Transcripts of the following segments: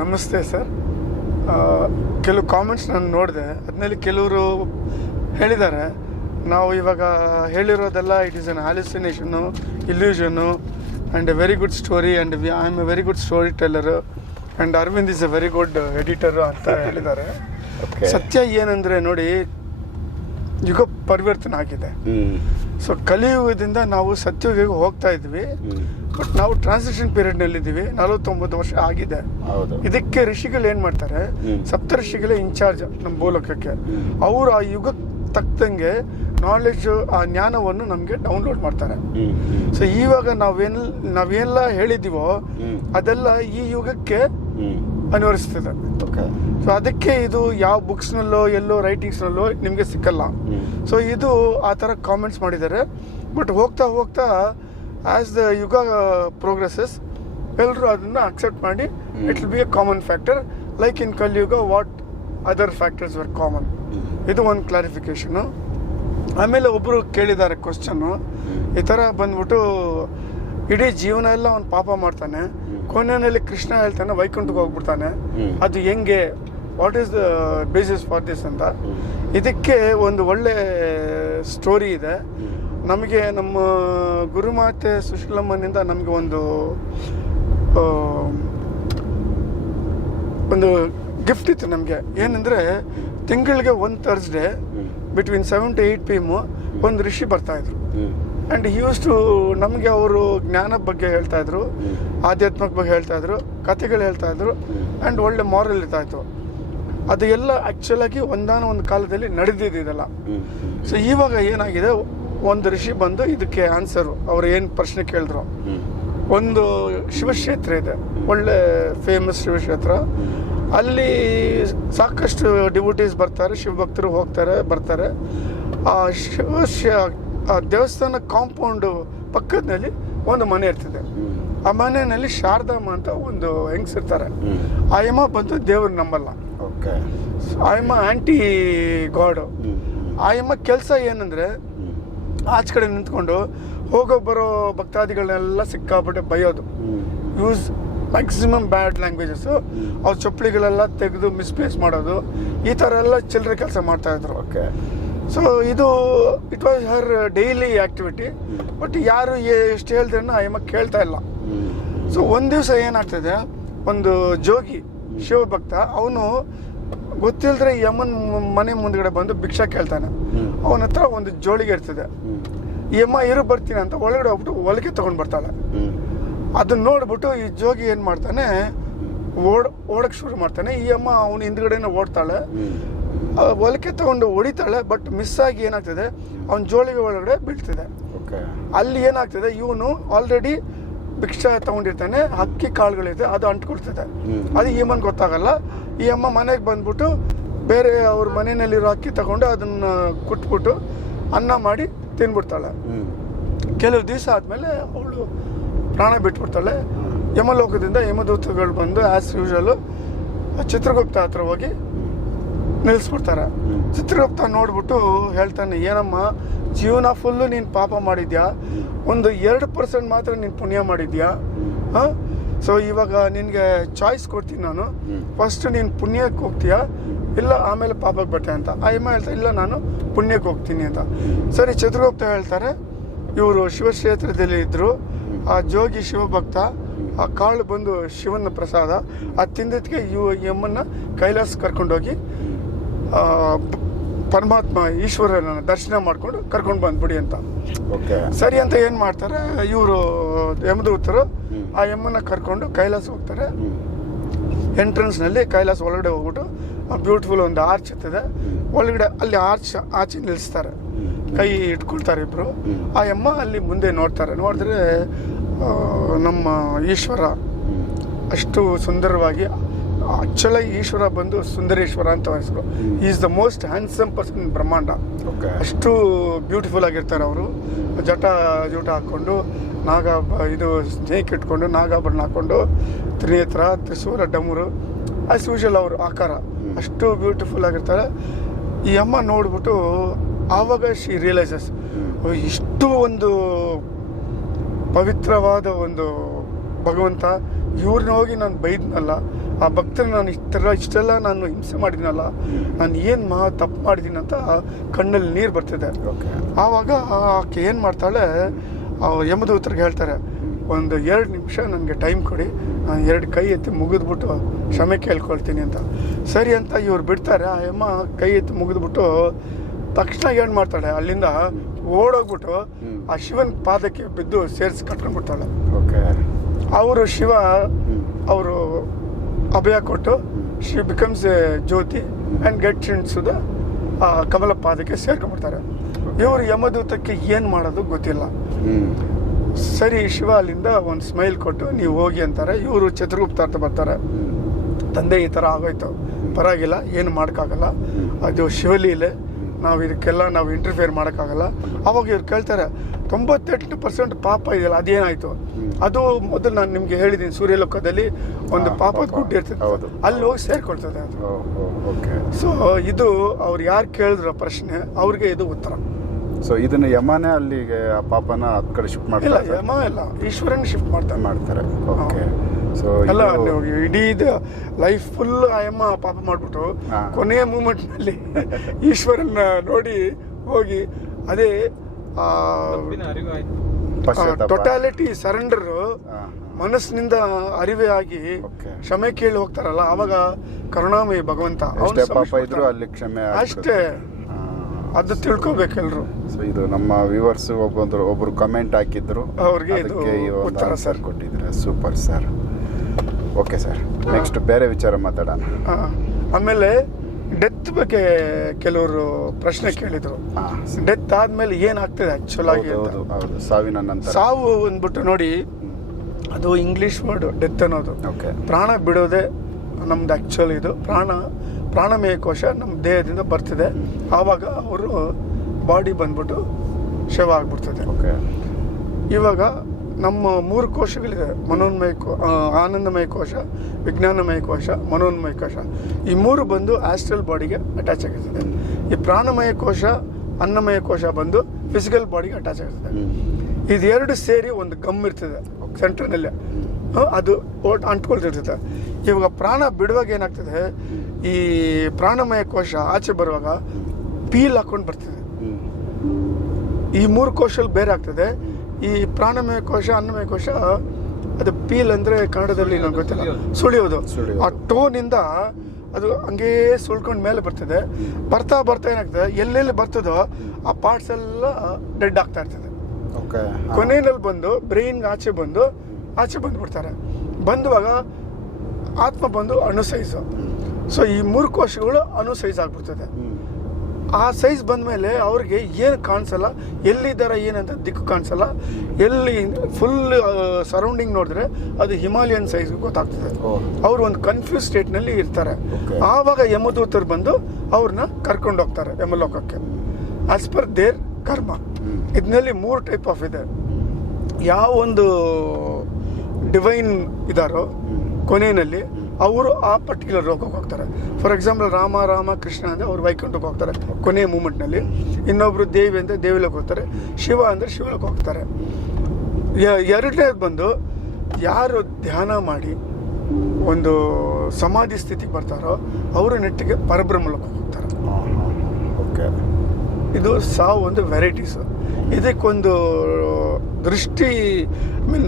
ನಮಸ್ತೆ ಸರ್. ಕೆಲವು ಕಾಮೆಂಟ್ಸ್ ನಾನು ನೋಡಿದೆ. ಅದರಲ್ಲಿ ಕೆಲವರು ಹೇಳಿದ್ದಾರೆ. ನಾವು ಇವಾಗ ಹೇಳಿರೋದೆಲ್ಲ it is an ಹ್ಯಾಲಿಸಿನೇಷನ್ನು illusion and a very good story and I am a very good story teller and Arvind is a very good editor ಅಂತ ಹೇಳಿದ್ದಾರೆ. ಸತ್ಯ ಏನಂದರೆ ನೋಡಿ ಯುಗ ಪರಿವರ್ತನೆ ಆಗಿದೆ. ಸೊ ಕಲಿಯುಗದಿಂದ ನಾವು ಸತ್ಯಯುಗಕ್ಕೆ ಹೋಗ್ತಾ ಇದ್ವಿ. ಬಟ್ ನಾವು ಟ್ರಾನ್ಸಿಷನ್ ಪೀರಿಯಡ್ ನಲ್ಲಿದ್ದೀವಿ. ನಲವತ್ತೊಂಬತ್ತು ವರ್ಷ ಆಗಿದೆ. ಇದಕ್ಕೆ ಋಷಿಗಳು ಏನು ಮಾಡ್ತಾರೆ. ಸಪ್ತ ಋಷಿಗಳೇ ಇನ್ಚಾರ್ಜ್ ನಮ್ಮ ಭೂಲೋಕಕ್ಕೆ. ಅವರು ಆ ಯುಗಕ್ಕೆ ತಕ್ಕಂಗೆ ನಾಲೆಡ್ಜ್ ಆ ಜ್ಞಾನವನ್ನು ನಮಗೆ ಡೌನ್ಲೋಡ್ ಮಾಡ್ತಾರೆ. ಸೊ ಇವಾಗ ನಾವೇನ್ ನಾವೇನೆಲ್ಲ ಹೇಳಿದ್ದೀವೋ ಅದೆಲ್ಲ ಈ ಯುಗಕ್ಕೆ ಅನ್ವರಿಸ್ತದೆ. ಅನ್ವಯಿಸ್ತದೆ ಓಕೆ ಸೊ ಅದಕ್ಕೆ ಇದು ಯಾವ ಬುಕ್ಸ್ನಲ್ಲೋ ಎಲ್ಲೋ ರೈಟಿಂಗ್ಸ್ನಲ್ಲೋ ನಿಮಗೆ ಸಿಕ್ಕಲ್ಲ. ಸೊ ಇದು ಆ ಥರ ಕಾಮೆಂಟ್ಸ್ ಮಾಡಿದ್ದಾರೆ. ಬಟ್ ಹೋಗ್ತಾ ಹೋಗ್ತಾ ಆ್ಯಸ್ ದ ಯುಗ ಪ್ರೋಗ್ರೆಸಸ್ ಎಲ್ಲರೂ ಅದನ್ನು ಅಕ್ಸೆಪ್ಟ್ ಮಾಡಿ it will be a common factor like in Kaliyuga what other factors were common ಇದು ಒಂದು ಕ್ಲಾರಿಫಿಕೇಷನು ಆಮೇಲೆ ಒಬ್ಬರು ಕೇಳಿದ್ದಾರೆ ಕ್ವಶನ್ನು ಈ ಥರ ಬಂದ್ಬಿಟ್ಟು ಇಡೀ ಜೀವನ ಎಲ್ಲ ಅವ್ನು ಪಾಪ ಮಾಡ್ತಾನೆ. ಕೊನೆಯಲ್ಲಿ ಕೃಷ್ಣ ಹೇಳ್ತಾನೆ ವೈಕುಂಠಕ್ಕೆ ಹೋಗ್ಬಿಡ್ತಾನೆ. ಅದು ಹೆಂಗೆ what is the basis for this ಅಂತ. ಇದಕ್ಕೆ ಒಂದು ಒಳ್ಳೆ ಸ್ಟೋರಿ ಇದೆ. ನಮಗೆ ನಮ್ಮ ಗುರುಮಾತೆ ಸುಶೀಲಮ್ಮನಿಂದ ನಮಗೆ ಒಂದು ಒಂದು ಗಿಫ್ಟ್ ಇತ್ತು ನಮಗೆ. ಏನಂದರೆ ತಿಂಗಳಿಗೆ ಒಂದು Thursday hmm. Between seven to eight P M ಒಂದು ಋಷಿ ಬರ್ತಾಯಿದ್ರು ಆ್ಯಂಡ್ ಟು ನಮಗೆ ಅವರು ಜ್ಞಾನದ ಬಗ್ಗೆ ಹೇಳ್ತಾಯಿದ್ರು ಆಧ್ಯಾತ್ಮಕ ಬಗ್ಗೆ ಹೇಳ್ತಾಯಿದ್ರು ಕಥೆಗಳು ಹೇಳ್ತಾ ಇದ್ರು ಆ್ಯಂಡ್ ಒಳ್ಳೆ ಮಾರಲ್ ಇರ್ತಾಯಿತ್ತು ಅದು ಎಲ್ಲ ಆ್ಯಕ್ಚುಲಾಗಿ ಒಂದಾನ ಒಂದು ಕಾಲದಲ್ಲಿ ನಡೆದಿದ್ದೆಲ್ಲ ಹ್ಮ್ ಸೊ ಇವಾಗ ಏನಾಗಿದೆ, ಒಂದು ಋಷಿ ಬಂದು ಇದಕ್ಕೆ ಆನ್ಸರು ಅವ್ರು ಏನು ಪ್ರಶ್ನೆ ಕೇಳಿದ್ರು. ಒಂದು ಶಿವಕ್ಷೇತ್ರ ಇದೆ, ಒಳ್ಳೆ ಫೇಮಸ್ ಶಿವಕ್ಷೇತ್ರ. ಅಲ್ಲಿ ಸಾಕಷ್ಟು ಡಿವೋಟೀಸ್ ಬರ್ತಾರೆ, ಶಿವಭಕ್ತರು ಹೋಗ್ತಾರೆ, ಬರ್ತಾರೆ. ಆ ಶಿವ ದೇವಸ್ಥಾನ ಕಾಂಪೌಂಡು ಪಕ್ಕದಲ್ಲಿ ಒಂದು ಮನೆ ಇರ್ತದೆ. ಆ ಮನೆಯಲ್ಲಿ ಶಾರದಮ್ಮ ಅಂತ ಒಂದು ಹೆಂಗಸಿರ್ತಾರೆ ಇರ್ತಾರೆ. ಆಯಮ್ಮ ಬಂದು ದೇವ್ರ ನಂಬಲ್ಲ. ಓಕೆ. ಆಯಮ್ಮ ಆಂಟಿ ಗಾಡು. ಆಯಮ್ಮ ಕೆಲಸ ಏನಂದ್ರೆ ಆಚ ಕಡೆ ನಿಂತ್ಕೊಂಡು ಹೋಗೋ ಬರೋ ಭಕ್ತಾದಿಗಳನ್ನೆಲ್ಲ ಸಿಕ್ಕಾಪಟ್ಟೆ ಬಯೋದು. Use maximum bad languages. ಅವ್ರ ಚಪ್ಪಲಿಗಳೆಲ್ಲ ತೆಗೆದು ಮಿಸ್ಪ್ಲೇಸ್ ಮಾಡೋದು. ಈ ಥರ ಎಲ್ಲ ಚಿಲ್ಲರೆ ಕೆಲಸ ಮಾಡ್ತಾಯಿದ್ರು ಓಕೆ. ಸೊ ಇದು it was her daily activity but ಯಾರು ಎಷ್ಟು ಹೇಳಿದ್ರೆ ಆಯಮ್ಮ ಕೇಳ್ತಾ ಇಲ್ಲ. ಸೊ ಒಂದು ದಿವಸ ಏನಾಗ್ತದೆ, ಒಂದು ಜೋಗಿ, ಶಿವಭಕ್ತ, ಅವನು ಗೊತ್ತಿಲ್ಲದ್ರೆ ಯಮನ್ ಮನೆ ಮುಂದ್ಗಡೆ ಬಂದು ಭಿಕ್ಷಾ ಕೇಳ್ತಾನೆ. ಅವನ ಹತ್ರ ಒಂದು ಜೋಳಿಗೆ ಇರ್ತದೆ. ಯಮ್ಮ ಇರು ಬರ್ತೀನಿ ಅಂತ ಒಳಗಡೆ ಹೋಗ್ಬಿಟ್ಟು ಒಳಗೆ ತಗೊಂಡು ಬರ್ತಾಳೆ. ಅದನ್ನ ನೋಡ್ಬಿಟ್ಟು ಈ ಜೋಗಿ ಏನು ಮಾಡ್ತಾನೆ, ಓಡ್ ಓಡಕ್ಕೆ ಶುರು ಮಾಡ್ತಾನೆ. ಈ ಅಮ್ಮ ಅವನ ಹಿಂದ್ಗಡೆನೆ ಓಡ್ತಾಳೆ. ಒಲಕೆ ತಗೊಂಡು ಹೊಡಿತಾಳೆ ಬಟ್ ಮಿಸ್ ಆಗಿ ಏನಾಗ್ತದೆ? ಅವನ ಜೋಳಿಗೆ ಒಳಗಡೆ ಬೀಳ್ತಿದೆ. ಓಕೆ ಅಲ್ಲಿ ಏನಾಗ್ತದೆ? ಇವನು ಆಲ್ರೆಡಿ ಭಿಕ್ಷಾ ತಗೊಂಡಿರ್ತಾನೆ ಅಕ್ಕಿ ಕಾಳುಗಳಿದೆ ಅದು ಅಂಟ್ಕೊಡ್ತದೆ ಅದು ಈ ಅಮ್ಮನ ಗೊತ್ತಾಗಲ್ಲ. ಈ ಅಮ್ಮ ಮನೆಗೆ ಬಂದ್ಬಿಟ್ಟು ಬೇರೆ ಅವ್ರ ಮನೆಯಲ್ಲಿರೋ ಅಕ್ಕಿ ತಗೊಂಡು ಅದನ್ನ ಕುಟ್ಬಿಟ್ಟು ಅನ್ನ ಮಾಡಿ ತಿನ್ಬಿಡ್ತಾಳೆ. ಕೆಲವು ದಿವಸ ಆದಮೇಲೆ ಅವಳು ಪ್ರಾಣ ಬಿಟ್ಬಿಡ್ತಾಳೆ. ಯಮಲೋಕದಿಂದ ಯಮದೂತಗಳು ಬಂದು ಆ್ಯಸ್ ಯೂಶಲು ಚಿತ್ರಗುಪ್ತ ಹತ್ರ ಹೋಗಿ ನಿಲ್ಲಿಸ್ಬಿಡ್ತಾರೆ. ಚಿತ್ರಗುಪ್ತ ನೋಡ್ಬಿಟ್ಟು ಹೇಳ್ತಾನೆ, ಏನಮ್ಮ, ಜೀವನ ಫುಲ್ಲು ನೀನು ಪಾಪ ಮಾಡಿದ್ಯಾ? ಒಂದು ಎರಡು ಪರ್ಸೆಂಟ್ ಮಾತ್ರ ನೀನು ಪುಣ್ಯ ಮಾಡಿದ್ಯಾ? ಹಾಂ? ಸೊ ಇವಾಗ ನಿನಗೆ ಚಾಯ್ಸ್ ಕೊಡ್ತೀನಿ ನಾನು. ಫಸ್ಟ್ ನೀನು ಪುಣ್ಯಕ್ಕೆ ಹೋಗ್ತೀಯಾ? ಇಲ್ಲ, ಆಮೇಲೆ ಪಾಪಕ್ಕೆ ಬರ್ತೀಯ ಅಂತ. ಅಮ್ಮ ಹೇಳ್ತಾ, ಇಲ್ಲ, ನಾನು ಪುಣ್ಯಕ್ಕೆ ಹೋಗ್ತೀನಿ ಅಂತ. ಸರಿ, ಚಿತ್ರಗುಪ್ತ ಹೇಳ್ತಾರೆ, ಇವರು ಶಿವಕ್ಷೇತ್ರದಲ್ಲಿ ಇದ್ದರು ಆ ಜೋಗಿ ಶಿವಭಕ್ತ, ಆ ಕಾಳು ಬಂದು ಶಿವನ ಪ್ರಸಾದ, ಆ ತಿಂದಿದ್ದಕ್ಕೆ ಇವ ಈ ಅಮ್ಮನ್ನ ಕೈಲಾಸ ಕರ್ಕೊಂಡೋಗಿ ಪರಮಾತ್ಮ ಈಶ್ವರನ ದರ್ಶನ ಮಾಡಿಕೊಂಡು ಕರ್ಕೊಂಡು ಬಂದ್ಬಿಡಿ ಅಂತ. ಓಕೆ. ಸರಿ ಅಂತ ಏನು ಮಾಡ್ತಾರೆ ಇವರು ಯಮದೂತರು. ಆ ಯಮ್ಮನ್ನ ಕರ್ಕೊಂಡು ಕೈಲಾಸ ಹೋಗ್ತಾರೆ. ಎಂಟ್ರೆನ್ಸ್ ಎಂಟ್ರೆನ್ಸ್ನಲ್ಲಿ ಕೈಲಾಸ ಒಳಗಡೆ ಹೋಗ್ಬಿಟ್ಟು ಬ್ಯೂಟಿಫುಲ್ ಒಂದು ಆರ್ಚ್ ಇರ್ತದೆ. ಒಳಗಡೆ ಅಲ್ಲಿ ಆರ್ಚ್ ಆಚೆ ನಿಲ್ಲಿಸ್ತಾರೆ ಕೈ ಇಟ್ಕೊಳ್ತಾರೆ ಇಬ್ರು. ಆ ಯಮ್ಮ ಅಲ್ಲಿ ಮುಂದೆ ನೋಡ್ತಾರೆ. ನೋಡಿದ್ರೆ ನಮ್ಮ ಈಶ್ವರ ಅಷ್ಟು ಸುಂದರವಾಗಿ ಆಕ್ಚುಲಾಗಿ ಈಶ್ವರ ಬಂದು ಸುಂದರೇಶ್ವರ ಅಂತ ಹೆಸರು is the most handsome person ಬ್ರಹ್ಮಾಂಡ ಓಕೆ ಅಷ್ಟು ಬ್ಯೂಟಿಫುಲ್ ಆಗಿರ್ತಾರೆ ಅವರು. ಜಟ ಜೂಟ ಹಾಕ್ಕೊಂಡು ನಾಗ ಇದು ಸ್ನೇಕ್ ಇಟ್ಕೊಂಡು ನಾಗಾಭರಣ ಹಾಕ್ಕೊಂಡು ತ್ರಿನೇತ್ರ ತ್ರಿಸೂರ ಡಮರು ಆಸ್ ಯೂಶಲ್ ಅವರು ಆಕಾರ. ಅಷ್ಟು ಬ್ಯೂಟಿಫುಲ್ ಆಗಿರ್ತಾರೆ. ಈ ಅಮ್ಮ ನೋಡ್ಬಿಟ್ಟು ಆವಾಗ ಶಿ ರಿಯಲೈಸಸ್ ಇಷ್ಟು ಒಂದು ಪವಿತ್ರವಾದ ಒಂದು ಭಗವಂತ ಇವ್ರನ್ನ ಹೋಗಿ ನಾನು ಬೈದ್ನಲ್ಲ ಆ ಭಕ್ತರು ನಾನು ಇಷ್ಟೆಲ್ಲ ಇಷ್ಟೆಲ್ಲ ನಾನು ಹಿಂಸೆ ಮಾಡಿದ್ದೀನಲ್ಲ ನಾನು ಏನು ಮಹಾ ತಪ್ಪು ಮಾಡಿದ್ದೀನಿ ಅಂತ ಕಣ್ಣಲ್ಲಿ ನೀರು ಬರ್ತಿದೆ. ಓಕೆ ಆವಾಗ ಆಕೆ ಏನು ಮಾಡ್ತಾಳೆ ಆ ಯಮದೂತರಿಗೆ ಹೇಳ್ತಾರೆ ಒಂದು ಎರಡು ನಿಮಿಷ ನನಗೆ ಟೈಮ್ ಕೊಡಿ ನಾನು ಎರಡು ಕೈ ಎತ್ತಿ ಮುಗಿದ್ಬಿಟ್ಟು ಕ್ಷಮೆ ಕೇಳ್ಕೊಳ್ತೀನಿ ಅಂತ. ಸರಿ ಅಂತ ಇವ್ರು ಬಿಡ್ತಾರೆ ಆ ಯಮ್ಮ ಕೈ ಎತ್ತಿ ಮುಗಿದ್ಬಿಟ್ಟು ತಕ್ಷಣ ಏನು ಮಾಡ್ತಾಳೆ ಅಲ್ಲಿಂದ ಓಡೋಗ್ಬಿಟ್ಟು. ಆ ಶಿವನ ಪಾದಕ್ಕೆ ಬಿದ್ದು ಸೇರಿಸಿ ಕಟ್ಕೊಂಡ್ಬಿಡ್ತಾಳೆ ಓಕೆ ಅವರು ಶಿವ ಅವರು ಅಭಯ ಕೊಟ್ಟು she becomes a jyoti and get the ಕಮಲ ಪಾದಕ್ಕೆ ಸೇರ್ಕೊಂಡ್ಬಿಡ್ತಾರೆ. ಇವರು ಯಮದೂತಕ್ಕೆ ಏನು ಮಾಡೋದು ಗೊತ್ತಿಲ್ಲ. ಸರಿ ಶಿವ ಅಲ್ಲಿಂದ ಒಂದು ಸ್ಮೈಲ್ ಕೊಟ್ಟು ನೀವು ಹೋಗಿ ಅಂತಾರೆ. ಇವರು ಚತುರ್ಗುಪ್ತಾರ್ಥ ಬರ್ತಾರೆ. ತಂದೆ ಈ ಥರ ಆಗೋಯ್ತು. ಪರವಾಗಿಲ್ಲ ಏನು ಮಾಡೋಕ್ಕಾಗಲ್ಲ. ಅದು ಶಿವಲೀಲೆ. ನಾವು ಇದಕ್ಕೆಲ್ಲ ನಾವು ಇಂಟರ್ಫಿಯರ್ ಮಾಡೋಕ್ಕಾಗಲ್ಲ. ಅವಾಗ ಇವ್ರು ಕೇಳ್ತಾರೆ ತೊಂಬತ್ತೆಂಟು ಪರ್ಸೆಂಟ್ ಪಾಪ ಇದೆಯಲ್ಲ ಅದೇನಾಯಿತು? ಅದು ಮೊದಲು ನಾನು ನಿಮಗೆ ಹೇಳಿದ್ದೀನಿ ಸೂರ್ಯಲೋಕದಲ್ಲಿ ಒಂದು ಪಾಪದ ಪಾಪ. ಗುಡ್ಡ ಇರ್ತದೆ. ಅಲ್ಲಿ ಹೋಗಿ ಸೇರ್ಕೊಳ್ತದೆ ಅದು. ಓಕೆ. ಸೊ ಇದು ಅವ್ರು ಯಾರು ಕೇಳಿದ್ರು ಪ್ರಶ್ನೆ ಅವ್ರಿಗೆ ಇದು ಉತ್ತರ. ಸೊ ಇದನ್ನ ಯಮನೇ ಅಲ್ಲಿಗೆ ಆ ಪಾಪನ ಕಡೆ ಶಿಫ್ಟ್ ಮಾಡ್ತಾರೆ ಯಮ ಇಲ್ಲ ಈಶ್ವರನ್ ಶಿಫ್ಟ್ ಮಾಡ್ತಾರೆ. ಮಾಡ್ತಾರೆ. ಓಕೆ. ಸೊ ಎಲ್ಲ ನೀವು ಇಡೀ ಇದು ಲೈಫ್ ಫುಲ್ ಆಯಮ್ಮ ಪಾಪ ಮಾಡ್ಬಿಟ್ಟು ಹಾ. ಕೊನೆಯ ಮೂಮೆಂಟ್ನಲ್ಲಿ ಈಶ್ವರನ್ನ ನೋಡಿ ಹೋಗಿ ಅದೇ ಟೊಟಾಲಿಟಿ ಸರೆಂಡರ್ ಮನಸ್ಸಿನಿಂದ ಅರಿವೆ ಆಗಿ Okay. ಕ್ಷಮೆ ಕೇಳಿ ಹೋಗ್ತಾರಲ್ಲ ಅವಾಗ ಕರುಣಾಮಯಿ ಭಗವಂತ ಅವ್ನು ಎಷ್ಟೇ ಪಾಪ ಕ್ಷಮಿಸ್ಬಿಡ್ತಾನೆ. ಅಲ್ಲಿ ಕ್ಷಮೆ ಅಷ್ಟೇ. ಅದು ತಿಳ್ಕೊಬೇಕೆಲ್ರು ಸೊ ಇದು ನಮ್ಮ ವ್ಯೂವರ್ಸ್ ಒಬ್ಬೊಂದ್ರು ಒಬ್ರು ಕಮೆಂಟ್ ಹಾಕಿದ್ರು. ಅವ್ರಿಗೆ ಇದು ಅದಕ್ಕೆ ಈ ಒಂದು ಉತ್ತರ ಸರ್. ಕೊಟ್ಟಿದ್ರೆ super sir. Okay sir. Next ಬೇರೆ ವಿಚಾರ ಮಾತಾಡೋಣ. ಆಮೇಲೆ ಡೆತ್ ಬಗ್ಗೆ ಕೆಲವರು ಪ್ರಶ್ನೆ ಕೇಳಿದ್ರು. ಡೆತ್ ಆದ್ಮೇಲೆ ಏನಾಗ್ತದೆ ಆಕ್ಚುಲ್ ಆಗಿ ಸಾವಿನ ನಂತರ. ಸಾವು ಅಂದ್ಬಿಟ್ಟು ನೋಡಿ ಅದು ಇಂಗ್ಲಿಷ್ ವರ್ಡ್ ಡೆತ್ ಅನ್ನೋದು. ಓಕೆ. ಪ್ರಾಣ ಬಿಡೋದೇ ನಮ್ದು ಆ್ಯಕ್ಚುಲಿ ಇದು. ಪ್ರಾಣ ಪ್ರಾಣಮಯ ಕೋಶ ನಮ್ಮ ದೇಹದಿಂದ ಬರ್ತಿದೆ. ಆವಾಗ ಅವರು ಬಾಡಿ ಬಂದ್ಬಿಟ್ಟು ಶವ ಆಗ್ಬಿಡ್ತದೆ. ಓಕೆ. ಇವಾಗ ನಮ್ಮ ಮೂರು ಕೋಶಗಳಿದೆ ಮನೋನ್ಮಯ ಕೋ ಆನಂದಮಯ ಕೋಶ ವಿಜ್ಞಾನಮಯ ಕೋಶ ಮನೋನ್ಮಯ ಕೋಶ. ಈ ಮೂರು ಬಂದು ಆಸ್ಟ್ರಲ್ ಬಾಡಿಗೆ ಅಟ್ಯಾಚ್ ಆಗಿರ್ತದೆ. ಈ ಪ್ರಾಣಮಯ ಕೋಶ ಅನ್ನಮಯ ಕೋಶ ಬಂದು ಫಿಸಿಕಲ್ ಬಾಡಿಗೆ ಅಟ್ಯಾಚ್ ಆಗಿರ್ತದೆ. ಇದೆರಡು ಸೇರಿ ಒಂದು ಗಮ್ ಇರ್ತದೆ ಸೆಂಟ್ರ್ನಲ್ಲಿ ಅದು ಓಟ್ ಅಂಟ್ಕೊಳ್ತಿರ್ತದೆ. ಇವಾಗ ಪ್ರಾಣ ಬಿಡುವಾಗ ಏನಾಗ್ತದೆ ಈ ಪ್ರಾಣಮಯ ಕೋಶ ಆಚೆ ಬರುವಾಗ ಪೀಲ್ ಹಾಕೊಂಡು ಬರ್ತದೆ. ಈ ಮೂರು ಕೋಶಲ್ಲಿ ಬೇರೆ ಆಗ್ತದೆ. ಈ ಪ್ರಾಣಮಯ ಕೋಶ ಅನ್ನಮಯ ಕೋಶ ಅದು ಪೀಲ್ ಅಂದ್ರೆ ಕನ್ನಡದಲ್ಲಿ ನಂಗೆ ಗೊತ್ತಿಲ್ಲ. ಸುಳಿಯೋದು. ಆ ಟೋನಿಂದ ಅದು ಹಂಗೇ ಸುಳ್ಕೊಂಡು ಮೇಲೆ ಬರ್ತದೆ. ಬರ್ತಾ ಬರ್ತಾ ಏನಾಗ್ತದೆ? ಎಲ್ಲೆಲ್ಲಿ ಬರ್ತದೋ ಆ ಪಾರ್ಟ್ಸ್ ಎಲ್ಲ ಡೆಡ್ ಆಗ್ತಾ ಇರ್ತದೆ. ಓಕೆ. ಕೊನೆಯಲ್ಲಿ ಬಂದು ಬ್ರೈನ್ಗೆ ಆಚೆ ಬಂದು ಆಚೆ ಬಂದ್ಬಿಡ್ತಾರೆ. ಬಂದುವಾಗ ಆತ್ಮ ಬಂದು ಅಣು ಸೈಜು ಸೊ ಈ ಮೂರು ಕೋಶಗಳು ಅಣು ಸೈಜ್ ಆಗ್ಬಿಡ್ತದೆ. ಆ ಸೈಜ್ ಬಂದ ಮೇಲೆ ಅವ್ರಿಗೆ ಏನು ಕಾಣಿಸಲ್ಲ ಎಲ್ಲಿದ್ದಾರೆ ಏನಂತ ದಿಕ್ಕು ಕಾಣಿಸಲ್ಲ. ಎಲ್ಲಿ ಫುಲ್ ಸರೌಂಡಿಂಗ್ ನೋಡಿದ್ರೆ ಅದು ಹಿಮಾಲಯನ್ ಸೈಜ್ ಗೊತ್ತಾಗ್ತದೆ. ಅವ್ರು ಒಂದು ಕನ್ಫ್ಯೂಸ್ ಸ್ಟೇಟ್ನಲ್ಲಿ ಇರ್ತಾರೆ. ಆವಾಗ ಯಮದೂತರು ಬಂದು ಅವ್ರನ್ನ ಕರ್ಕೊಂಡು ಹೋಗ್ತಾರೆ ಯಮಲೋಕಕ್ಕೆ. ಆಸ್ ಪರ್ ದೇರ್ ಕರ್ಮ ಇದ್ನಲ್ಲಿ ಇದರಲ್ಲಿ ಮೂರು ಟೈಪ್ ಆಫ್ ಇದೆ. ಯಾವ ಒಂದು ಡಿವೈನ್ ಇದಾರೋ ಕೊನೆಯಲ್ಲಿ ಅವರು ಆ ಪರ್ಟಿಕ್ಯುಲರ್ ಲೋಕಕ್ಕೆ ಹೋಗ್ತಾರೆ. ಫಾರ್ ಎಕ್ಸಾಂಪಲ್ ರಾಮ ರಾಮ ಕೃಷ್ಣ ಅಂದರೆ ಅವ್ರು ವೈಕುಂಠಕ್ಕೆ ಹೋಗ್ತಾರೆ ಕೊನೆಯ ಮೂಮೆಂಟ್ನಲ್ಲಿ ಇನ್ನೊಬ್ರು ದೇವಿ ಅಂದರೆ ದೇವಿಲಕ್ಕೆ ಹೋಗ್ತಾರೆ ಶಿವ ಅಂದರೆ ಶಿವಲಕ್ಕೆ ಹೋಗ್ತಾರೆ. ಎರಡನೇ ಎರಡನೇದು ಬಂದು ಯಾರು ಧ್ಯಾನ ಮಾಡಿ ಒಂದು ಸಮಾಧಿ ಸ್ಥಿತಿಗೆ ಬರ್ತಾರೋ ಅವರು ನೆಟ್ಟಿಗೆ ಪರಬ್ರಹ್ಮಲಕ್ಕೆ ಹೋಗ್ತಾರೆ. ಓಕೆ. ಇದು ಸಾವು ಒಂದು ವೆರೈಟೀಸ್ ಇದಕ್ಕೊಂದು ದೃಷ್ಟಿ I mean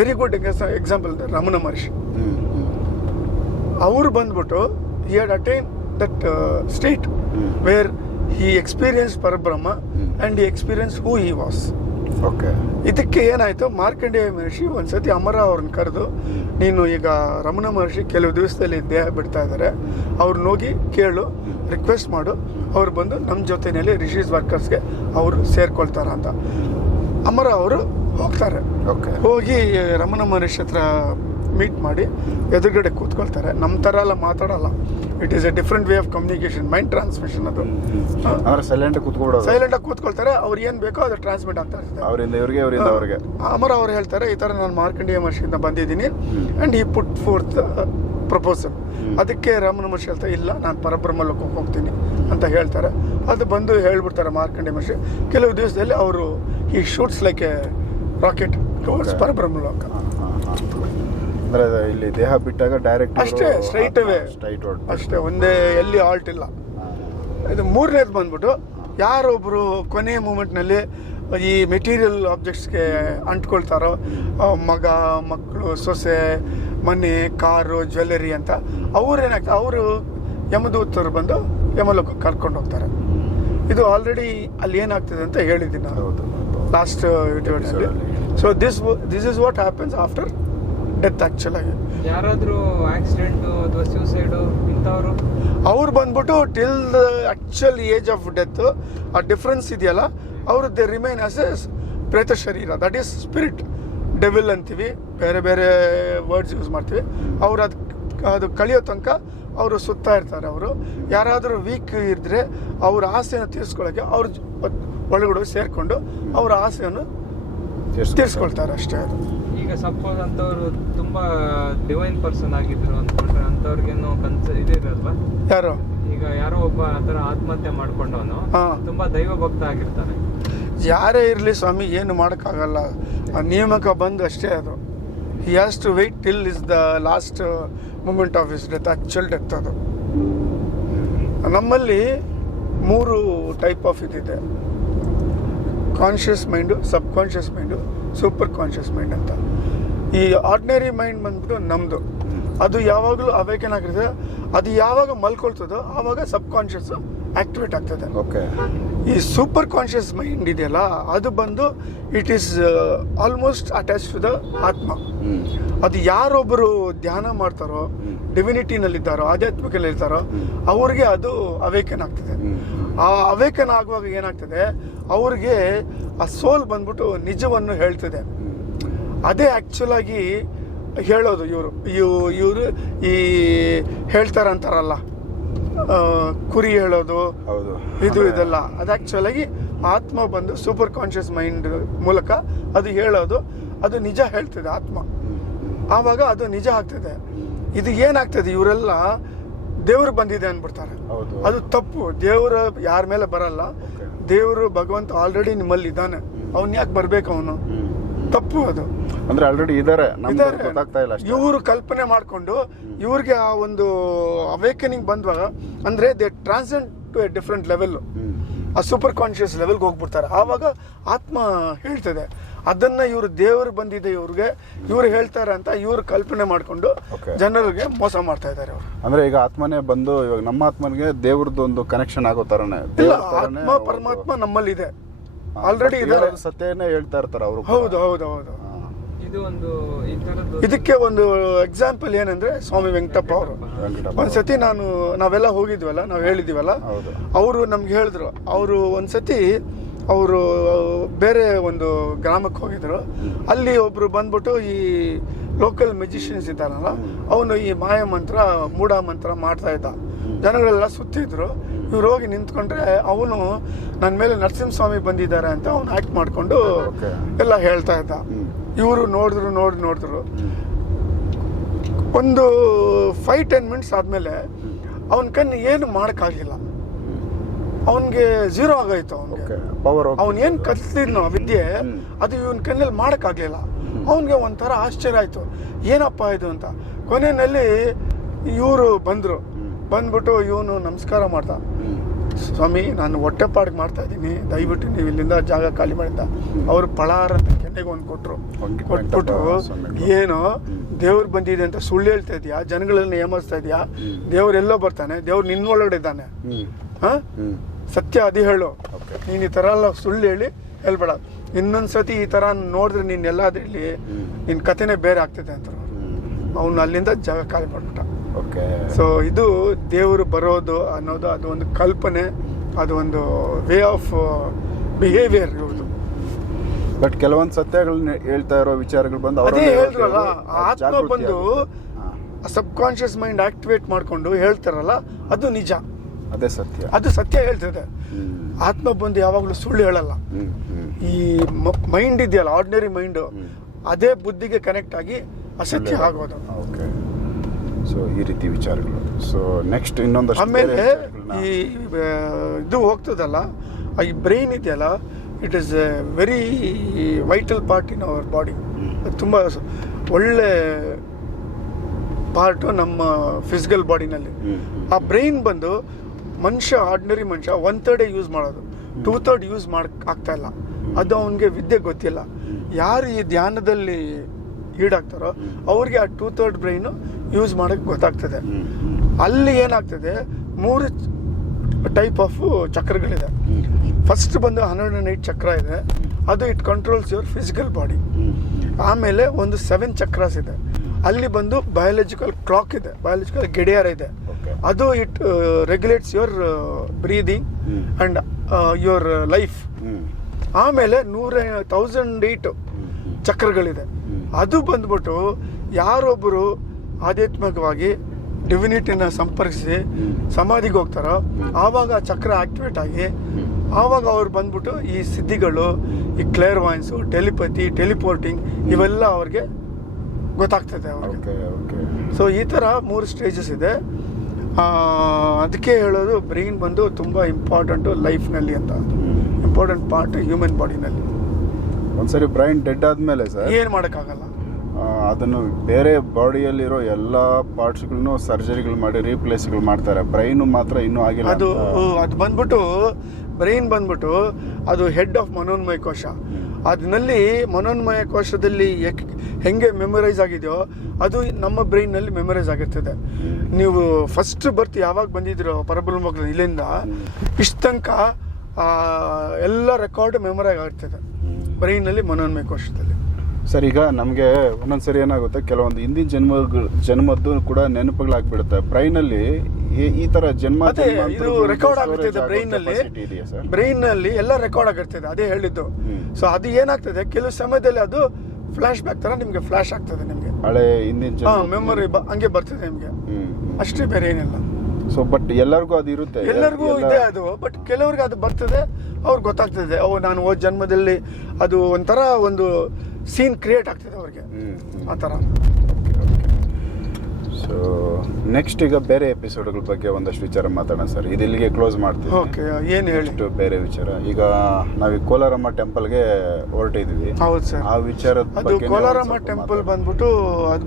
very good example Ramana Maharshi. ಅವರು ಬಂದ್ಬಿಟ್ಟು he had attain that state where he experience Parabrahma and he experience who he was okay ಇದಕ್ಕೆ ಏನಾಯಿತು? ಮಾರ್ಕಂಡೇಯ ಮಹರ್ಷಿ ಒಂದ್ಸತಿ ಅಮರ ಅವ್ರನ್ನ ಕರೆದು ನೀನು ಈಗ ರಮಣ ಮಹರ್ಷಿ ಕೆಲವು ದಿವಸದಲ್ಲಿ ದೇಹ ಬಿಡ್ತಾ ಇದ್ದಾರೆ ಅವ್ರನ್ನ ಹೋಗಿ ಕೇಳು ರಿಕ್ವೆಸ್ಟ್ ಮಾಡು. ಅವ್ರು ಬಂದು ನಮ್ಮ ಜೊತೆಯಲ್ಲಿ ರಿಷೀಸ್ ವರ್ಕರ್ಸ್ಗೆ ಅವರು ಸೇರ್ಕೊಳ್ತಾರ ಅಂತ. ಅಮರ ಅವರು ಹೋಗ್ತಾರೆ. ಓಕೆ ಹೋಗಿ ರಮಣ ಮಹರ್ಷಿ ಹತ್ರ ಮೀಟ್ ಮಾಡಿ ಎದುರುಗಡೆ ಕೂತ್ಕೊಳ್ತಾರೆ. ನಮ್ಮ ಥರ ಎಲ್ಲ ಮಾತಾಡಲ್ಲ. It is a different way of communication mind transmission ಅದು. ಅವ್ರು ಸೈಲೆಂಟ್ ಕುತ್ಕೊಬಿಡೋದು. ಸೈಲೆಂಟಾಗಿ ಕೂತ್ಕೊಳ್ತಾರೆ. ಅವ್ರು ಏನು ಬೇಕೋ ಅದು ಟ್ರಾನ್ಸ್ಮಿಟ್ ಆಗ್ತಾ ಇರ್ತದೆ ಅವರಿಂದ ಇವ್ರಿಗೆ ಅವರಿಂದ ಅವ್ರಿಗೆ. ಅಮರ ಅವ್ರು ಹೇಳ್ತಾರೆ ಈ ಥರ ನಾನು ಮಾರ್ಕಂಡೇಯ ಮಹರ್ಷಿಯಿಂದ ಬಂದಿದ್ದೀನಿ. ಆ್ಯಂಡ್ ಈ ಪುಟ್ ಫೋರ್ತ್ ಪ್ರಪೋಸಲ್ ಅದಕ್ಕೆ ರಾಮನ ಮಹರ್ಷಿ ಹೇಳ್ತಾ ಇಲ್ಲ ನಾನು ಪರಬ್ರಹ್ಮ ಲೋಕಕ್ಕೆ ಹೋಗ್ತೀನಿ. ಅಂತ ಹೇಳ್ತಾರೆ. ಅದು ಬಂದು ಹೇಳ್ಬಿಡ್ತಾರೆ ಮಾರ್ಕಂಡೇಯ ಮಹರ್ಷಿ. ಕೆಲವು ದಿವಸದಲ್ಲಿ ಅವರು ಈ shoots like a rocket towards Parabrahma ಲೋಕ ಅಂದ್ರೆ ಇಲ್ಲಿ ದೇಹ ಬಿಟ್ಟಾಗ ಡೈರೆಕ್ಟ್ ಅಷ್ಟೇ, ಸ್ಟ್ರೈಟ್ ಅವೇ ಸ್ಟ್ರೈಟ್ ಅಷ್ಟೇ ಒಂದೇ ಎಲ್ಲಿ ಆಲ್ಟ್ ಇಲ್ಲ. ಇದು ಮೂರನೇದು ಬಂದ್ಬಿಟ್ಟು ಯಾರೊಬ್ರು ಕೊನೆಯ ಮೂಮೆಂಟ್ನಲ್ಲಿ ಈ ಮೆಟೀರಿಯಲ್ ಆಬ್ಜೆಕ್ಟ್ಸ್ಗೆ ಅಂಟ್ಕೊಳ್ತಾರೋ ಮಗ ಮಕ್ಕಳು ಸೊಸೆ ಮನೆ ಕಾರು ಜ್ಯುವೆಲ್ಲರಿ ಅಂತ ಅವ್ರು ಏನಾಗ್ತದೆ ಅವರು ಯಮದೂತರು ಬಂದು ಯಮಲೋಕ ಕರ್ಕೊಂಡು ಹೋಗ್ತಾರೆ. ಇದು ಆಲ್ರೆಡಿ ಅಲ್ಲಿ ಏನಾಗ್ತದೆ ಅಂತ ಹೇಳಿದ್ದೀನಿ ನಾನು. ಲಾಸ್ಟ್ ವಿಡಿಯೋದಲ್ಲಿ so this this is what happens after death actual ಆಗಿ. ಯಾರಾದರೂ ಆಕ್ಸಿಡೆಂಟು ಅಥವಾ ಸೂಸೈಡು ಇಂಥವ್ರು? ಅವ್ರು ಬಂದ್ಬಿಟ್ಟು till the actual age of death ಆ ಡಿಫ್ರೆನ್ಸ್ ಇದೆಯಲ್ಲ ಅವರು ದೇ ರಿಮೈನ್ ಆಸ್ ಎ ಪ್ರೇತ ಶರೀರ. ದಟ್ ಈಸ್ ಸ್ಪಿರಿಟ್ ಡೆವಿಲ್ ಅಂತೀವಿ. ಬೇರೆ ಬೇರೆ ವರ್ಡ್ಸ್ ಯೂಸ್ ಮಾಡ್ತೀವಿ. ಅವ್ರು ಅದು ಅದು ಕಳಿಯೋ ತನಕ ಅವರು ಸುತ್ತಾ ಇರ್ತಾರೆ ಅವರು. ಯಾರಾದರೂ ವೀಕ್ ಇದ್ದರೆ ಅವ್ರ ಆಸೆಯನ್ನು ತೀರಿಸ್ಕೊಳ್ಳೋಕ್ಕೆ ಅವ್ರ ಜ- ಒಳಗಡೆ ಸೇರಿಕೊಂಡು ಅವ್ರ ಆಸೆಯನ್ನು ತೀರಿಸ್ಕೊಳ್ತಾರೆ ಅಷ್ಟೇ ಅದು. ಈಗ ಸಪೋಸ್ ಅಂತವ್ರು ತುಂಬಾ ಡಿವೈನ್ ಪರ್ಸನ್ ಆಗಿದ್ರು ಅಂತ ಅಂತವ್ರಿಗೇನು ಕನ್ಸ ಇದಿರಲ್ವಾ? ಯಾರು? ಈಗ ಯಾರೋ ಒಬ್ಬ ಆತರ ಆತ್ಮಹತ್ಯೆ ಮಾಡ್ಕೊಂಡವನು ಹಾ. ತುಂಬಾ ದೈವ ಭಕ್ತ ಆಗಿರ್ತಾನೆ. ಯಾರೇ ಇರಲಿ ಸ್ವಾಮಿ ಏನು ಮಾಡೋಕ್ಕಾಗಲ್ಲ. ಆ ನೇಮಕ ಬಂದು ಅಷ್ಟೇ ಅದು. He has to wait till his the last moment of his death actual death ಅದು. ನಮ್ಮಲ್ಲಿ ಮೂರು ಟೈಪ್ ಆಫ್ ಇದಿದೆ. Conscious mind subconscious mind super conscious mind ಅಂತ. ಈ ಆರ್ಡಿನರಿ ಮೈಂಡ್ ಬಂದ್ಬಿಟ್ಟು ನಮ್ಮದು ಅದು ಯಾವಾಗಲೂ ಅವೇಕನ್ ಆಗಿರ್ತದೆ ಅದು ಯಾವಾಗ ಮಲ್ಕೊಳ್ತದೋ ಆವಾಗ ಸಬ್ ಕಾನ್ಷಿಯಸ್ ಆಕ್ಟಿವೇಟ್ ಆಗ್ತದೆ. ಓಕೆ. ಈ ಸೂಪರ್ ಕಾನ್ಷಿಯಸ್ ಮೈಂಡ್ ಇದೆಯಲ್ಲ ಅದು ಬಂದು it is almost attach to the atma. ಅದು ಯಾರೊಬ್ಬರು ಧ್ಯಾನ ಮಾಡ್ತಾರೋ. ಡಿವಿನಿಟಿನಲ್ಲಿದ್ದಾರೋ ಆಧ್ಯಾತ್ಮಿಕಲ್ಲಿ ಇರ್ತಾರೋ ಹ್ಮ್. ಅವ್ರಿಗೆ ಅದು ಅವೇಕನ್ ಆಗ್ತದೆ ಆ ಅವೇಕನ್ ಆಗುವಾಗ ಏನಾಗ್ತದೆ? ಅವ್ರಿಗೆ ಆ ಸೋಲ್ ಬಂದ್ಬಿಟ್ಟು ನಿಜವನ್ನು ಹೇಳ್ತದೆ. ಅದೇ ಆ್ಯಕ್ಚುಲಾಗಿ ಹೇಳೋದು ಇವರು. ಇವರು ಈ ಹೇಳ್ತಾರಂತಾರಲ್ಲ. ಕುರಿ ಹೇಳೋದು ಹೌದು. ಇದು ಇದೆಲ್ಲ. ಅದು ಆ್ಯಕ್ಚುಲಾಗಿ ಆತ್ಮ ಬಂದು ಸೂಪರ್ ಕಾನ್ಷಿಯಸ್ ಮೈಂಡ್ ಮೂಲಕ ಅದು ಹೇಳೋದು. ಅದು ನಿಜ ಹೇಳ್ತದೆ ಆತ್ಮ. ಆವಾಗ ಅದು ನಿಜ ಆಗ್ತದೆ. ಇದು ಏನಾಗ್ತದೆ? ಇವರೆಲ್ಲ ದೇವ್ರು ಬಂದಿದೆ ಅಂದ್ಬಿಡ್ತಾರೆ. ಹೌದು. ಅದು ತಪ್ಪು. ದೇವರು ಯಾರ ಮೇಲೆ ಬರಲ್ಲ. ದೇವ್ರು ಭಗವಂತ ಆಲ್ರೆಡಿ ನಿಮ್ಮಲ್ಲಿ ಇದ್ದಾನೆ. ಅವನ್ ಯಾಕೆ ಬರ್ಬೇಕು ಅವನು? ತಪ್ಪು ಅದು. ಅಂದ್ರೆ ಆಲ್ರೆಡಿ ಇದಾರೆ. ಇವರು ಕಲ್ಪನೆ ಮಾಡ್ಕೊಂಡು ಇವ್ರಿಗೆ ಆ ಒಂದು ಅವೇಕನಿಂಗ್ ಬಂದ್ವಾಗ ಅಂದ್ರೆ they transcend to a different level ಆ ಸೂಪರ್ ಕಾನ್ಶಿಯಸ್ ಲೆವೆಲ್ಗೆ ಹೋಗ್ಬಿಡ್ತಾರೆ. ಆವಾಗ ಆತ್ಮ ಹೇಳ್ತದೆ. ಅದನ್ನ ಇವರು ದೇವರು ಬಂದಿದೆ ಇವ್ರಿಗೆ ಇವ್ರು ಹೇಳ್ತಾರೆ ಅಂತ ಇವರು ಕಲ್ಪನೆ ಮಾಡ್ಕೊಂಡು ಜನರಿಗೆ ಮೋಸ ಮಾಡ್ತಾ ಇದ್ದಾರೆ ಅವರು. ಅಂದ್ರೆ ಈಗ ಆತ್ಮನೇ ಬಂದು ಇವಾಗ ನಮ್ಮ ಆತ್ಮನಿಗೆ ದೇವ್ರದ್ದು ಒಂದು ಕನೆಕ್ಷನ್ ಆಗೋ ತರನೇ ಇಲ್ಲ ಆತ್ಮ ಪರಮಾತ್ಮ ನಮ್ಮಲ್ಲಿದೆ. ಆಲ್ರೆಡಿ ಇದಾರೆ ಇದ್ದಾರೆ. ಸತ್ಯನೇ ಹೇಳ್ತಾ ಇರ್ತಾರೆ ಅವರು ಹೌದು ಹೌದು ಹೌದು. ಇದು ಒಂದು ಈ ತರದ್ದು ಇದಕ್ಕೆ ಒಂದು ಎಕ್ಸಾಂಪಲ್ ಏನಂದ್ರೆ ಸ್ವಾಮಿ ವೆಂಕಟಪ್ಪ ಅವರು. ಒಂದ್ಸತಿ ನಾನು ನಾವೆಲ್ಲ ಹೋಗಿದ್ವಲ್ಲ ನಾವು ಹೇಳಿದಿವಲ್ಲ ಅವರು ನಮ್ಗೆ ಹೇಳಿದ್ರು ಅವರು ಒಂದ್ಸತಿ ಅವರು ಬೇರೆ ಒಂದು ಗ್ರಾಮಕ್ಕೆ ಹೋಗಿದ್ರು. ಅಲ್ಲಿ ಒಬ್ರು ಬಂದ್ಬಿಟ್ಟು ಈ ಲೋಕಲ್ ಮೆಜಿಷಿಯನ್ಸ್ ಇದ್ದಾರಲ್ಲ ಅವನು ಈ ಮಾಯ ಮಂತ್ರ ಮೂಢ ಮಂತ್ರ ಮಾಡ್ತಾ ಇದ್ದ. ಜನಗಳೆಲ್ಲ ಸುತ್ತಿದ್ರು. ಇವ್ರು ಹೋಗಿ ನಿಂತ್ಕೊಂಡ್ರೆ ಅವನು ನನ್ನ ಮೇಲೆ ನರಸಿಂಹಸ್ವಾಮಿ ಬಂದಿದ್ದಾರೆ ಅಂತ ಅವನು ಆಕ್ಟ್ ಮಾಡಿಕೊಂಡು ಎಲ್ಲ ಹೇಳ್ತಾ ಇದ್ದ. ಇವರು ನೋಡಿದ್ರು ನೋಡಿ ನೋಡಿದ್ರು. ಒಂದು ಫೈವ್ ಟೆನ್ ಮಿನಿಟ್ಸ್ ಆದಮೇಲೆ ಅವನ ಕಣ್ಣು ಏನು ಮಾಡೋಕ್ಕಾಗಲಿಲ್ಲ. ಅವನಿಗೆ ಝೀರೋ ಆಗೋಯ್ತು ಅವನಿಗೆ. ಪವರ್ ಅವನ್ ಏನ್ ಕಲ್ತಿದ್ನೋ ವಿದ್ಯೆ ಅದು ಇವನ್ ಕಣ್ಣಲ್ಲಿ ಮಾಡಕ್ಕಾಗ್ಲಿಲ್ಲ. ಅವನಿಗೆ ಒಂಥರ ಆಶ್ಚರ್ಯ ಆಯ್ತು. ಏನಪ್ಪ ಇದು ಅಂತ. ಕೊನೆಯಲ್ಲಿ ಇವರು ಬಂದ್ರು. ಬಂದ್ಬಿಟ್ಟು ಇವನು ನಮಸ್ಕಾರ ಮಾಡ್ದ. ಸ್ವಾಮಿ ನಾನು ಹೊಟ್ಟೆಪಾಡಿಗೆ ಮಾಡ್ತಾ ಇದ್ದೀನಿ. ದಯವಿಟ್ಟು ನೀವು ಇಲ್ಲಿಂದ ಜಾಗ ಖಾಲಿ ಮಾಡಿದ್ದ ಅವರು ಪಳಾರ ಅಂತ ಕೆನ್ನೆಗೆ ಒಂದು ಕೊಟ್ರು. ವಂಗಿ- ಕೊಟ್ಬಿಟ್ಟು ಏನು ದೇವ್ರು ಬಂದಿದೆ ಅಂತ ಸುಳ್ಳು ಹೇಳ್ತಾ ಇದೀಯಾ? ಜನಗಳನ್ನ ಏಮರ್ಸ್ತಾ ಇದೀಯಾ? ದೇವ್ರು ಎಲ್ಲೋ ಬರ್ತಾನೆ ದೇವ್ರು ನಿನ್ನೊಳಗಡೆ ಇದ್ದಾನೆ. ಹಾಂ? ಸತ್ಯ ಅದು ಹೇಳು. ನೀನು ಈ ಥರ ಎಲ್ಲ ಸುಳ್ಳು ಹೇಳಿ ಹೇಳ್ಬೇಡ ಇನ್ನೊಂದ್ಸತಿ ಈ ಥರ ನೋಡಿದ್ರೆ ನೀನು ಎಲ್ಲಾದ್ರಲ್ಲಿ. ನಿನ್ನ ಕಥೆನೇ ಬೇರೆ ಆಗ್ತದೆ ಅಂತ ಅವನು ಅಲ್ಲಿಂದ ಜಾಗ ಖಾಲಿ ಮಾಡ್ಬಿಟ್ಟ ಓಕೆ ಸೊ ಇದು ದೇವರು ಬರೋದು ಅನ್ನೋದು ಅದು ಒಂದು ಕಲ್ಪನೆ ಅದು ಒಂದು ವೇ ಆಫ್ ಬಿಹೇವಿಯರ್ ಇವ್ರದ್ದು ಬಟ್ ಕೆಲವೊಂದು ಸತ್ಯಗಳನ್ನ ಹೇಳ್ತಾ ಇರೋ ವಿಚಾರಗಳು ಬಂದು ಅದೇ ಹೇಳಿದ್ರಲ್ಲ. ಆತ್ಮ ಬಂದು. ಸಬ್ ಕಾನ್ಶಿಯಸ್ ಮೈಂಡ್ ಆಕ್ಟಿವೇಟ್ ಮಾಡ್ಕೊಂಡು ಹೇಳ್ತಾರಲ್ಲ ಅದು ನಿಜ ಅದೇ ಸತ್ಯ. ಅದು ಸತ್ಯ ಹೇಳ್ತದೆ. ಆತ್ಮ ಬಂದು ಯಾವಾಗಲೂ ಸುಳ್ಳು ಹೇಳಲ್ಲ. ಈ ಮೈಂಡ್ ಇದೆಯಲ್ಲ ಆರ್ಡಿನರಿ ಮೈಂಡ್ ಅದೇ ಬುದ್ಧಿಗೆ ಕನೆಕ್ಟ್ ಆಗಿ ಅಸತ್ಯ ಆಗೋದು. ಓಕೆ ಸೊ ಈ ರೀತಿ ವಿಚಾರಗಳು. ಸೊ ನೆಕ್ಸ್ಟ್ ಇನ್ನೊಂದು ಆಮೇಲೆ ಈ ಇದು ಹೋಗ್ತದಲ್ಲ ಆ ಈ ಬ್ರೈನ್ ಇದೆಯಲ್ಲ it is a very vital part in our body ತುಂಬ ಒಳ್ಳೆ ಪಾರ್ಟು ನಮ್ಮ ಫಿಸಿಕಲ್ ಬಾಡಿನಲ್ಲಿ ಆ ಬ್ರೈನ್ ಬಂದು ಮನುಷ್ಯ ಆರ್ಡಿನರಿ ಮನುಷ್ಯ ಒನ್ ತರ್ಡೇ ಯೂಸ್ ಮಾಡೋದು. ಟೂ ಥರ್ಡ್ ಯೂಸ್ ಮಾಡಕ್ ಆಗ್ತಾ ಇಲ್ಲ. ಅದು ಅವನಿಗೆ ವಿದ್ಯೆ ಗೊತ್ತಿಲ್ಲ. ಯಾರು ಈ ಧ್ಯಾನದಲ್ಲಿ ಈಡಾಗ್ತಾರೋ, ಅವ್ರಿಗೆ ಆ ಟೂ ಥರ್ಡ್ ಬ್ರೈನು ಯೂಸ್ ಮಾಡೋಕ್ಕೆ ಗೊತ್ತಾಗ್ತದೆ. ಅಲ್ಲಿ ಏನಾಗ್ತದೆ, ಮೂರು ಟೈಪ್ ಆಫ್ ಚಕ್ರಗಳಿದೆ. ಫಸ್ಟ್ ಬಂದು ಹನ್ನೆರಡು ನೈಟ್ ಚಕ್ರ ಇದೆ. ಅದು it controls your physical body ಆಮೇಲೆ ಒಂದು ಸೆವೆನ್ ಚಕ್ರಾಸ್ ಇದೆ. ಅಲ್ಲಿ ಬಂದು ಬಯಾಲಜಿಕಲ್ ಕ್ಲಾಕ್ ಇದೆ. ಬಯಾಲಜಿಕಲ್ ಗಡಿಯಾರ ಇದೆ. ಅದು it regulates your breathing. And your life ಆಮೇಲೆ ನೂರ ತೌಸಂಡ್ ಏಟ್. ಚಕ್ರಗಳಿದೆ. ಅದು ಬಂದ್ಬಿಟ್ಟು ಯಾರೊಬ್ಬರು ಆಧ್ಯಾತ್ಮಿಕವಾಗಿ ಡಿವಿನಿಟಿನ ಸಂಪರ್ಕಿಸಿ ಸಮಾಧಿಗೆ ಹೋಗ್ತಾರೋ ಆವಾಗ ಆ ಚಕ್ರ ಆಕ್ಟಿವೇಟ್ ಆಗಿ ಆವಾಗ ಅವ್ರು ಬಂದ್ಬಿಟ್ಟು ಈ ಸಿದ್ಧಿಗಳು ಈ ಕ್ಲೇರ್ ವಾಯ್ಸು ಟೆಲಿಪತಿ ಟೆಲಿಪೋರ್ಟಿಂಗ್ ಇವೆಲ್ಲ ಅವ್ರಿಗೆ ಗೊತ್ತಾಗ್ತದೆ ಅವ್ರಿಗೆ. ಸೊ ಈ ಥರ ಮೂರು ಸ್ಟೇಜಸ್ ಇದೆ. ಅದಕ್ಕೆ ಹೇಳೋದು ಬ್ರೈನ್ ಬಂದು ತುಂಬ ಇಂಪಾರ್ಟೆಂಟು ಲೈಫ್ನಲ್ಲಿ ಅಂತ. ಇಂಪಾರ್ಟೆಂಟ್ ಪಾರ್ಟ್ ಹ್ಯೂಮನ್ ಬಾಡಿನಲ್ಲಿ ಒಂದ್ಸರಿ ಬ್ರೈನ್ ಡೆಡ್ ಆದ್ಮೇಲೆ ಸರ್ ಏನು ಮಾಡೋಕ್ಕಾಗಲ್ಲ. ಅದನ್ನು ಬೇರೆ ಬಾಡಿಯಲ್ಲಿರೋ ಎಲ್ಲ ಪಾರ್ಟ್ಸ್ಗಳನ್ನು ಸರ್ಜರಿಗಳು ಮಾಡಿ ರೀಪ್ಲೇಸ್ಗಳು ಮಾಡ್ತಾರೆ. ಬ್ರೈನು ಮಾತ್ರ ಇನ್ನೂ ಆಗಿಲ್ಲ ಅದು. ಅದು ಬಂದ್ಬಿಟ್ಟು ಬ್ರೈನ್ ಬಂದ್ಬಿಟ್ಟು ಅದು ಹೆಡ್ ಆಫ್ ಮನೋನ್ಮಯ ಕೋಶ. ಅದರಲ್ಲಿ ಮನೋನ್ಮಯ ಕೋಶದಲ್ಲಿ ಹೆಂಗೆ ಮೆಮೊರೈಸ್ ಆಗಿದೆಯೋ ಅದು ನಮ್ಮ ಬ್ರೈನ್ನಲ್ಲಿ ಮೆಮೊರೈಸ್ ಆಗಿರ್ತದೆ. ನೀವು ಫಸ್ಟ್ ಬರ್ತ್ ಯಾವಾಗ ಬಂದಿದ್ದೀರೋ ಪರಬ್ರಹ್ಮಗಳು ಇಲ್ಲಿಂದ ಇಷ್ಟ ತನಕ ಆ, ಎಲ್ಲ ರೆಕಾರ್ಡ್ ಮೆಮೊರೈ ಆಗಿರ್ತದೆ ಬ್ರೈನಲ್ಲಿ ಮನೋನ್ಮಯ ಕೋಶದಲ್ಲಿ. ಸರ್ ಈಗ ನಮಗೆ ಒಂದೊಂದ್ಸರಿ ಏನಾಗುತ್ತೆ ಕೆಲವೊಂದು ಹಿಂದಿನ ಜನ್ಮ ಜನ್ಮದ್ದು ಕೂಡ ನೆನಪುಗಳಾಗ್ಬಿಡುತ್ತೆ. ಬ್ರೈನಲ್ಲಿ ಈ ತರ ಜನ್ಮ ಇದು ರೆಕಾರ್ಡ್ ಆಗುತ್ತೆ ಆಗುತ್ತದೆ ಬ್ರೈನ್ನಲ್ಲಿ ಬ್ರೈನ್ನಲ್ಲಿ ಎಲ್ಲ ರೆಕಾರ್ಡ್ ಆಗಿರ್ತದೆ ಅದೇ ಹೇಳಿದ್ದು. ಸೊ ಅದು ಏನಾಗ್ತದೆ ಕೆಲವು ಸಮಯದಲ್ಲಿ ಅದು ಫ್ಲಾಶ್ ಬ್ಯಾಕ್ ತರ ನಿಮಗೆ ಫ್ಲ್ಯಾಶ್ ಆಗ್ತದೆ ನಿಮಗೆ. ಹಳೆ ಹಿಂದಿನ ಹಾ ಮೆಮೊರಿ ಮೆಮೊರಿ ಹಂಗೆ ಬರ್ತದೆ ನಿಮಗೆ. ಅಷ್ಟೇ ಬೇರೆ ಏನಿಲ್ಲ. ಸೊ ಬಟ್ ಎಲ್ಲರಿಗೂ ಅದು ಇರುತ್ತೆ. ಎಲ್ಲರಿಗೂ ಇದೆ ಅದು ಬಟ್ ಕೆಲವ್ರಿಗೆ ಅದು ಬರ್ತದೆ ಅವ್ರಿಗೆ ಗೊತ್ತಾಗ್ತದೆ. ಓ ನಾನು ಹೋದ ಜನ್ಮದಲ್ಲಿ ಅದು ಒಂಥರ ಒಂದು ಸೀನ್ ಕ್ರಿಯೇಟ್ ಆಗ್ತದೆ ಅವ್ರಿಗೆ. ಆ ಥರ. ಸೊ ನೆಕ್ಸ್ಟ್ ಈಗ ಬೇರೆ ಎಪಿಸೋಡ್ಗಳ ಬಗ್ಗೆ ಒಂದಷ್ಟು ವಿಚಾರ ಮಾತಾಡೋಣ ಸರ್. ಇದು ಇಲ್ಲಿಗೆ ಕ್ಲೋಸ್ ಮಾಡ್ತೀವಿ ಓಕೆ ಏನು ಹೇಳಿಟ್ಟು ಬೇರೆ ವಿಚಾರ. ಈಗ ನಾವೀಗ ಕೋಲಾರಮ್ಮ ಟೆಂಪಲ್ಗೆ ಹೊರಟಿದ್ವಿ. ಹೌದು ಸರ್. ಆ ವಿಚಾರದ ಅದು ಕೋಲಾರಮ್ಮ ಟೆಂಪಲ್ ಬಂದ್ಬಿಟ್ಟು ಅದು